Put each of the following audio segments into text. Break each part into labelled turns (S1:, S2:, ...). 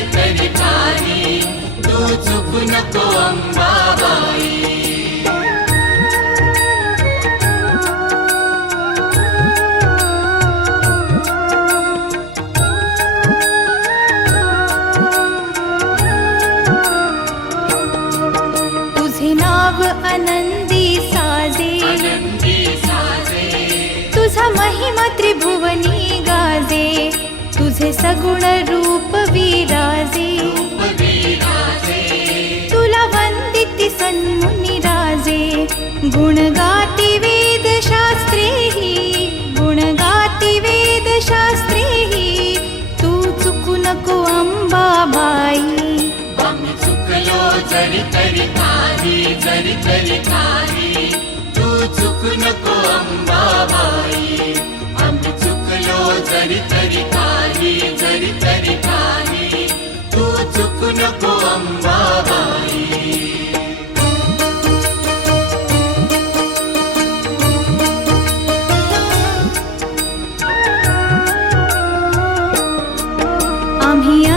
S1: तरी काही तू चुकू नको अंबाबाई.
S2: तुझे नाव आनंदी साजे.
S1: आनंदी साजे.
S2: तुझा महिमा त्रिभुवनी गाजे. तुझे सगुण रूप विराजे तुला वंदिती सन्मुनी राजे गुण गाती वेद शास्त्रेही गुण गाती वेद शास्त्रेही तू चुकू नको अंबाबाई।
S1: आम्ही चुकलो जरी तरी काही जरी तरी काही तू चुकू नको अंबाबाई। आम्ही चुकलो जरी तरी काही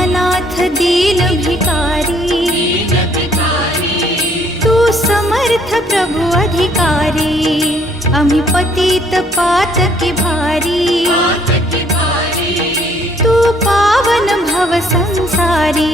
S2: अनाथ दीन तू समर्थ प्रभु अधिकारी आम्ही पतित पातकी भारी
S1: भारी
S2: तू पावन भव संसारी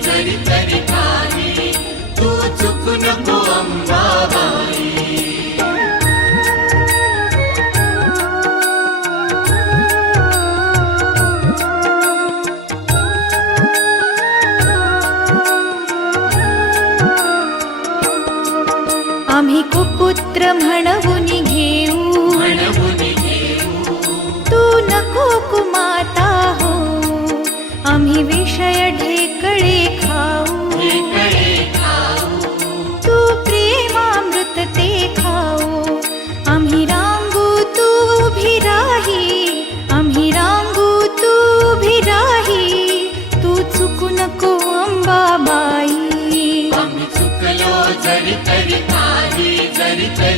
S2: आम्ही कुपुत्र म्हणवून घेऊ। तू नको कुमाता हो आम्ही विषय ढेकळे खाऊ।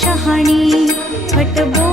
S2: शहाणी फटबो